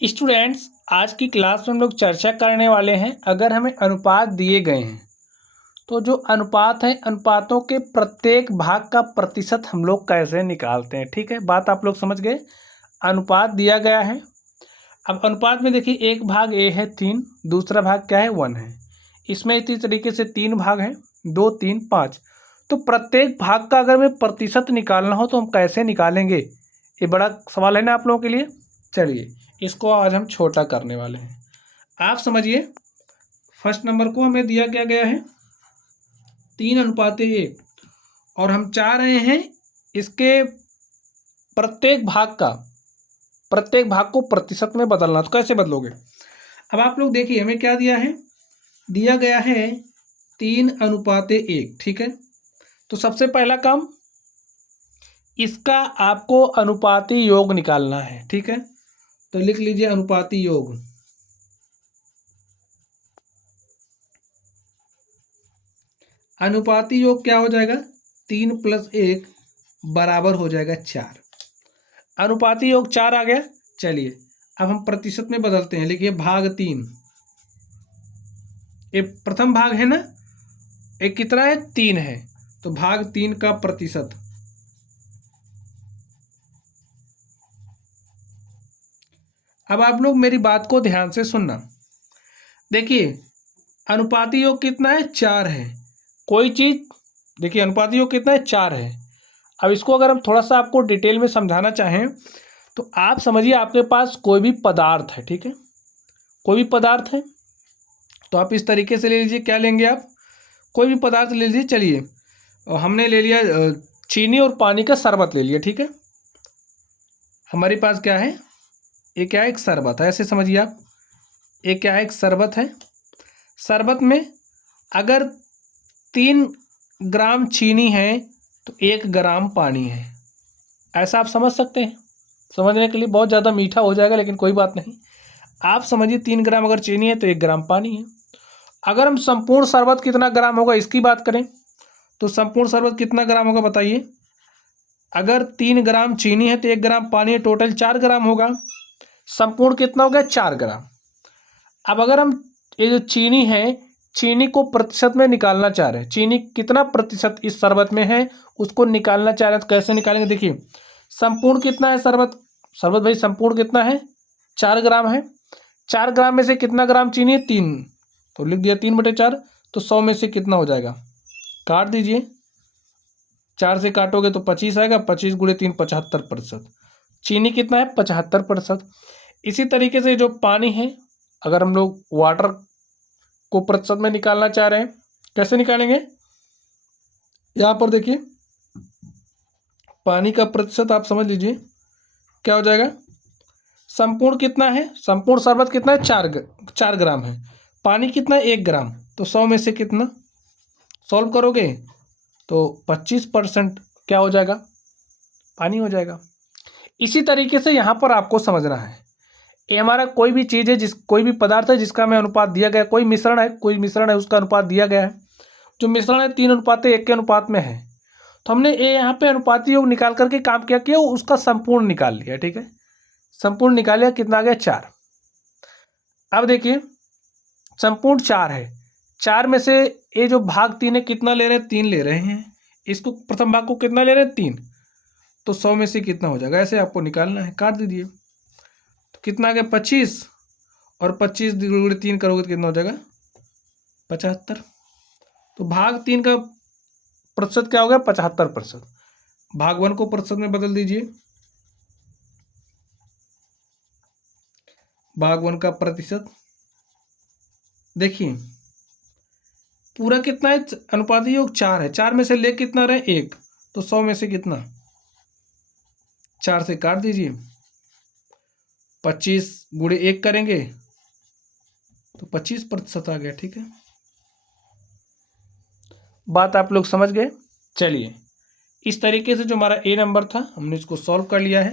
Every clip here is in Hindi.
स्टूडेंट्स, आज की क्लास में हम लोग चर्चा करने वाले हैं। अगर हमें अनुपात दिए गए हैं तो जो अनुपात है, अनुपातों के प्रत्येक भाग का प्रतिशत हम लोग कैसे निकालते हैं। ठीक है, बात आप लोग समझ गए। अनुपात दिया गया है। अब अनुपात में देखिए, एक भाग ए है 3, दूसरा भाग क्या है 1 है। इसमें इसी तरीके से 3 भाग हैं, 2 3 5। तो प्रत्येक भाग का अगर हमें प्रतिशत निकालना हो तो हम कैसे निकालेंगे, ये बड़ा सवाल है ना आप लोगों के लिए। चलिए, इसको आज हम छोटा करने वाले हैं। आप समझिए, फर्स्ट नंबर को हमें दिया क्या गया है 3:1, और हम चाह रहे हैं इसके प्रत्येक भाग को प्रतिशत में बदलना। तो कैसे बदलोगे? अब आप लोग देखिए, हमें क्या दिया गया है 3:1। ठीक है, तो सबसे पहला काम, इसका आपको अनुपाती योग निकालना है। ठीक है, तो लिख लीजिए अनुपाती योग। अनुपाती योग क्या हो जाएगा, 3 + 1 बराबर हो जाएगा 4। अनुपाती योग 4 आ गया। चलिए, अब हम प्रतिशत में बदलते हैं। लिखिए भाग 3। ये प्रथम भाग है ना, एक कितना है 3 है, तो भाग 3 का प्रतिशत। अब आप लोग मेरी बात को ध्यान से सुनना। देखिए, अनुपाती योग कितना है 4 है। कोई चीज, देखिए अनुपाती योग कितना है 4 है। अब इसको अगर हम थोड़ा सा आपको डिटेल में समझाना चाहें तो आप समझिए, आपके पास कोई भी पदार्थ है। ठीक है, कोई भी पदार्थ है तो आप इस तरीके से ले लीजिए। क्या लेंगे आप, कोई भी पदार्थ ले लीजिए। चलिए, हमने ले लिया चीनी और पानी का शरबत ले लिया। ठीक है, हमारे पास क्या है, ये क्या है, एक शरबत है। ऐसे समझिए आप, ये क्या है, एक शरबत है। शरबत में अगर 3 ग्राम चीनी है तो 1 ग्राम पानी है। ऐसा आप समझ सकते हैं। समझने के लिए बहुत ज़्यादा मीठा हो जाएगा, लेकिन कोई बात नहीं। आप समझिए, 3 ग्राम अगर चीनी है तो 1 ग्राम पानी है। अगर हम संपूर्ण शरबत कितना ग्राम होगा इसकी बात करें तो संपूर्ण शरबत कितना ग्राम होगा बताइए। अगर 3 ग्राम चीनी है तो 1 ग्राम पानी है, टोटल 4 ग्राम होगा। संपूर्ण कितना हो गया, 4 ग्राम। अब अगर हम ये जो चीनी है, चीनी को प्रतिशत में निकालना चाह रहे हैं, चीनी कितना प्रतिशत इस शरबत में है उसको निकालना चाह रहे हैं, तो कैसे निकालेंगे। देखिए, संपूर्ण कितना है शरबत, शरबत भाई संपूर्ण कितना है 4 ग्राम है। 4 ग्राम में से कितना ग्राम चीनी है 3, तो लिख दिया 3/4। तो 100 में से कितना हो जाएगा, काट दीजिए। 4 से काटोगे तो 25 आएगा। 25 × 3 75%। चीनी कितना है 75%। इसी तरीके से जो पानी है, अगर हम लोग वाटर को प्रतिशत में निकालना चाह रहे हैं, कैसे निकालेंगे। यहाँ पर देखिए, पानी का प्रतिशत आप समझ लीजिए क्या हो जाएगा। संपूर्ण कितना है, संपूर्ण शरबत कितना है 4 ग्राम है। पानी कितना है 1 ग्राम। तो 100 में से कितना सॉल्व करोगे तो 25% क्या हो जाएगा, पानी हो जाएगा। इसी तरीके से यहाँ पर आपको समझना है, ये हमारा कोई भी चीज़ है, कोई भी पदार्थ है जिसका हमें अनुपात दिया गया है। कोई मिश्रण है उसका अनुपात दिया गया है। जो मिश्रण है 3:1 के अनुपात में है, तो हमने ये यहाँ पे अनुपाती योग निकाल करके काम क्या किया, उसका संपूर्ण निकाल लिया। ठीक है, संपूर्ण निकाल लिया, कितना आ गया 4। अब देखिए, संपूर्ण 4 है। 4 में से ये जो भाग 3 है कितना ले रहे हैं, 3 ले रहे हैं। इसको प्रथम भाग को कितना ले रहे हैं 3, तो 100 में से कितना हो जाएगा, ऐसे आपको निकालना है। काट दीजिए, तो कितना आ गया 25, और 25 × 3 करोगे तो कितना हो जाएगा 75। तो भाग 3 का प्रतिशत क्या हो गया 75%। भाग 1 को प्रतिशत में बदल दीजिए। भाग 1 का प्रतिशत देखिए पूरा कितना है, अनुपाती योग 4 है। 4 में से ले कितना रहे 1, तो 100 में से कितना, 4 से काट दीजिए। 25 × 1 करेंगे तो 25% आ गया। ठीक है, बात आप लोग समझ गए। चलिए, इस तरीके से जो हमारा ए नंबर था हमने इसको सॉल्व कर लिया है।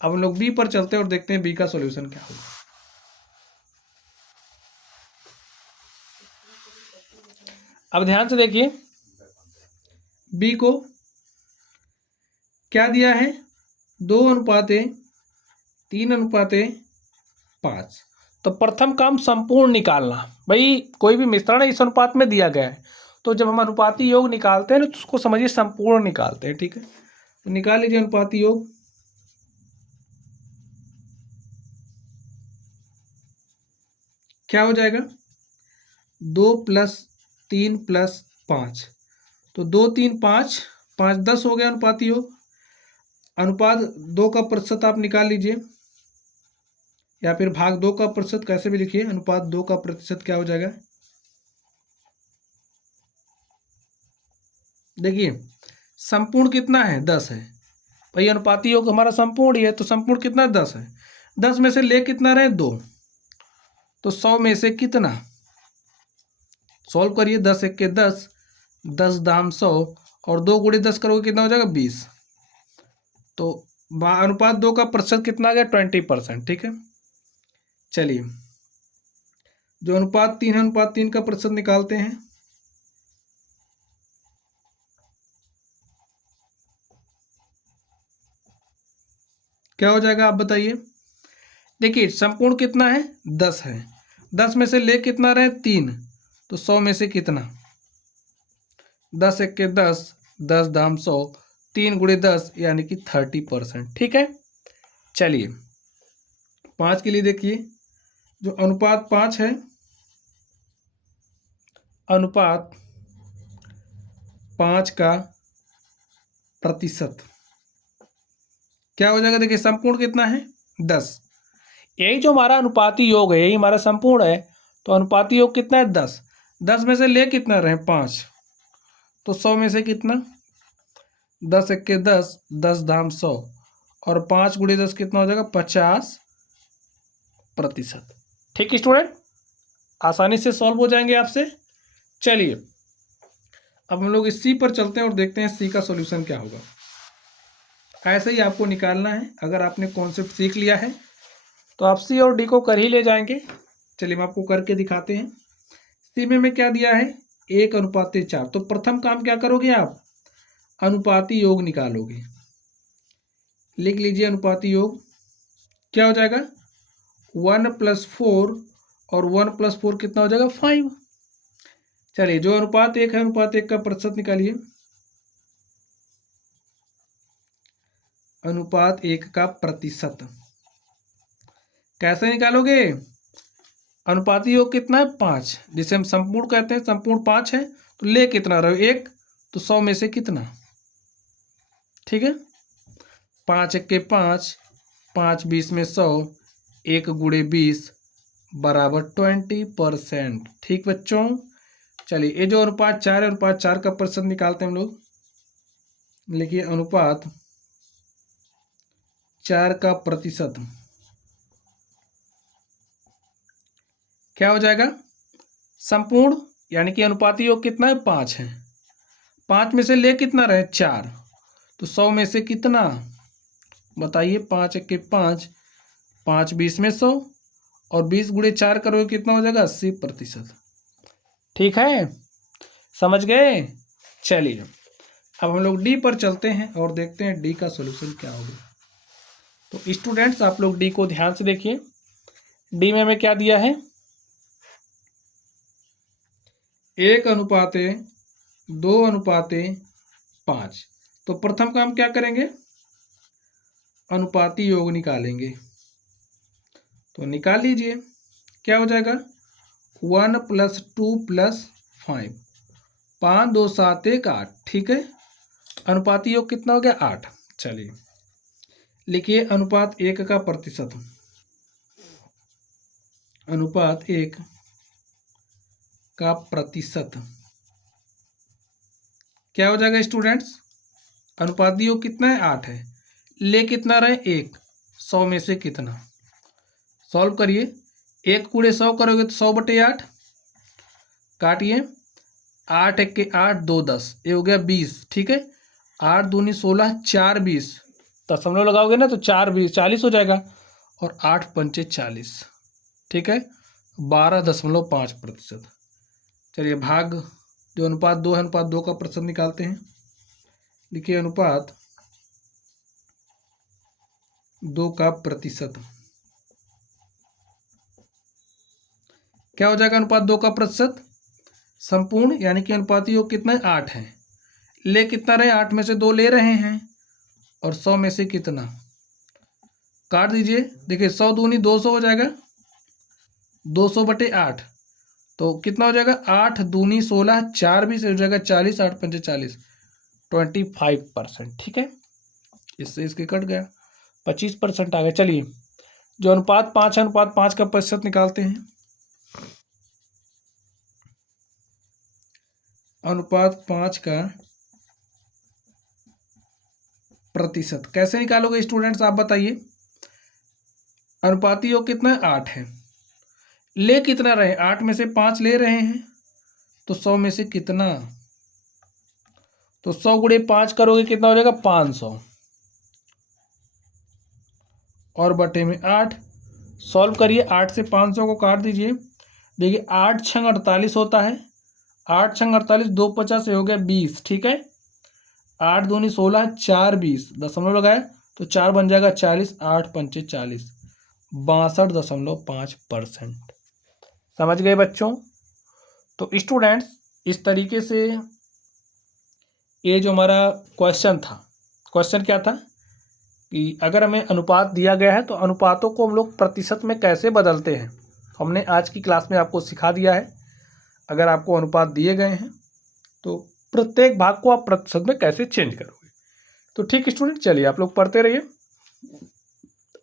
अब हम लोग बी पर चलते हैं और देखते हैं बी का सॉल्यूशन क्या होगा। अब ध्यान से देखिए, बी को क्या दिया है, 2:3:1 5। तो प्रथम काम संपूर्ण निकालना। भाई कोई भी मिश्रण इस अनुपात में दिया गया है, तो जब हम अनुपाती योग निकालते हैं तो उसको समझिए संपूर्ण निकालते हैं। ठीक है, तो निकाल लीजिए अनुपाती योग। क्या हो जाएगा? 2+3+5, तो 2 3 5 5 10 हो गया अनुपाती योग। अनुपात 2 का प्रतिशत आप निकाल लीजिए, या फिर भाग 2 का प्रतिशत, कैसे भी लिखिए। अनुपात 2 का प्रतिशत क्या हो जाएगा? देखिए संपूर्ण कितना है? 10 है। भाई अनुपाती योग हमारा संपूर्ण ही है, तो संपूर्ण कितना? 10 है। 10 में से ले कितना रहे? 2, तो 100 में से कितना? सॉल्व करिए। 10 एक के 10, 10 दाम 100, और 2 गुणे 10 करोगे कितना हो जाएगा? 20। तो अनुपात 2 का प्रतिशत कितना आ गया? 20%। ठीक है, चलिए जो अनुपात 3 है, अनुपात 3 का प्रतिशत निकालते हैं। क्या हो जाएगा आप बताइए? देखिए संपूर्ण कितना है? 10 है। 10 में से ले कितना रहे? 3, तो 100 में से कितना? 10 एक के 10, 10 दाम 100, 3 गुणे 10 यानी कि 30%। ठीक है, चलिए 5 के लिए देखिए, जो अनुपात 5 है, अनुपात 5 का प्रतिशत क्या हो जाएगा? देखिए संपूर्ण कितना है? 10। यही जो हमारा अनुपाती योग है, यही हमारा संपूर्ण है। तो अनुपाती योग कितना है? 10। 10 में से ले कितना रहे? 5, तो 100 में से कितना? 10 एक के 10, 10 दाम 100, और 5 गुणे 10 कितना हो जाएगा? 50%। ठीक है स्टूडेंट, आसानी से सॉल्व हो जाएंगे आपसे। चलिए अब हम लोग इस सी पर चलते हैं और देखते हैं सी का सॉल्यूशन क्या होगा। ऐसे ही आपको निकालना है। अगर आपने कॉन्सेप्ट सीख लिया है तो आप सी और डी को कर ही ले जाएंगे। चलिए हम आपको करके दिखाते हैं। सी में क्या दिया है? 1:4। तो प्रथम काम क्या करोगे आप? अनुपाती योग निकालोगे। लिख लीजिए अनुपाती योग। क्या हो जाएगा? 1+4, और 1+4 कितना हो जाएगा? 5। चलिए जो अनुपात 1 है, अनुपात 1 का प्रतिशत निकालिए। अनुपात 1 का प्रतिशत कैसे निकालोगे? अनुपाती योग कितना है? 5, जिसे हम संपूर्ण कहते हैं। संपूर्ण 5 है, तो ले कितना रहे? 1, तो 100 में से कितना? ठीक है, 5 एक के 5, 5 20 में 100, 1 गुणे 20 बराबर 20%। ठीक बच्चों, चलिए ये जो अनुपात 4 है, अनुपात 4 का प्रतिशत निकालते हैं हम लोग। लिखिए अनुपात 4 का प्रतिशत क्या हो जाएगा? संपूर्ण यानी कि अनुपाती योग कितना है? 5 है। 5 में से ले कितना रहे? 4, तो 100 में से कितना बताइए? 5 एक के 5, 5 20 में 100, और 20 गुणे 4 करोगे कितना हो जाएगा? 80%। ठीक है, समझ गए? चलिए अब हम लोग डी पर चलते हैं और देखते हैं डी का सॉल्यूशन क्या होगा। तो स्टूडेंट्स आप लोग डी को ध्यान से देखिए। डी में हमें क्या दिया है? 1:2:5। तो प्रथम काम क्या करेंगे? अनुपाती योग निकालेंगे। तो निकाल लीजिए। क्या हो जाएगा? 1+2+5, 5 2 7 1 8। ठीक है, अनुपाती योग कितना हो गया? 8। चलिए लिखिए अनुपात 1 का प्रतिशत। अनुपात 1 का प्रतिशत क्या हो जाएगा स्टूडेंट्स? अनुपाती योग कितना है? 8 है। ले कितना रहे? 1, 100 में से कितना? सॉल्व करिए। 1 गुणे 100 करोगे तो 100/8, काटिए। 8 एक के 8, 2 10, ये हो गया 20। ठीक है, 8 दूनी 16, 4 20, दशमलव लगाओगे ना तो 4 20 40 हो जाएगा, और 8 पंचे 40। ठीक है, 12.5%। चलिए भाग जो अनुपात 2 है, अनुपात 2 का प्रतिशत निकालते हैं। लिखिए अनुपात 2 का प्रतिशत क्या हो जाएगा अनुपात 2 का प्रतिशत संपूर्ण, यानी कि अनुपाती योग कितना है 8 है। ले कितना रहे 8 में से 2 ले रहे हैं और 100 में से कितना काट दीजिए। देखिए 100 दूनी 200 हो जाएगा, 200/8 तो कितना हो जाएगा 8 दूनी 16, 4 भी से हो जाएगा 40, 8 पंचे 40, 25%। ठीक है, इससे इसके कट गया, 25% आ गया। चलिए जो अनुपात 5 है, अनुपात 5 का प्रतिशत निकालते हैं। अनुपात 5 का प्रतिशत कैसे निकालोगे स्टूडेंट्स, आप बताइए। अनुपाती योग कितना है 8 है, ले कितना रहे 8 में से 5 ले रहे हैं तो 100 में से कितना, तो 100 गुणे 5 करोगे कितना हो जाएगा 500 और बटे में 8। सॉल्व करिए, 8 से 500 को काट दीजिए। देखिए 8 छंग 48 होता है, 8 छंग 48, 2 50 से हो गया 20। ठीक है, 8 दूनी 16, 4 20, दशमलव लगाए तो 4 बन जाएगा 40, 8 पंचे 40, 62.5%। समझ गए बच्चों। तो स्टूडेंट्स इस तरीके से ये जो हमारा क्वेश्चन था, क्वेश्चन क्या था कि अगर हमें अनुपात दिया गया है तो अनुपातों को हम लोग प्रतिशत में कैसे बदलते हैं, हमने आज की क्लास में आपको सिखा दिया है। अगर आपको अनुपात दिए गए हैं तो प्रत्येक भाग को आप प्रतिशत में कैसे चेंज करोगे। तो ठीक स्टूडेंट, चलिए आप लोग पढ़ते रहिए।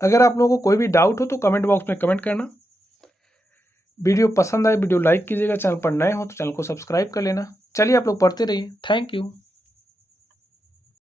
अगर आप लोगों को कोई भी डाउट हो तो कमेंट बॉक्स में कमेंट करना। वीडियो पसंद आए वीडियो लाइक कीजिएगा, चैनल पर नए हो तो चैनल को सब्सक्राइब कर लेना। चलिए आप लोग पढ़ते रहिए। Thank you.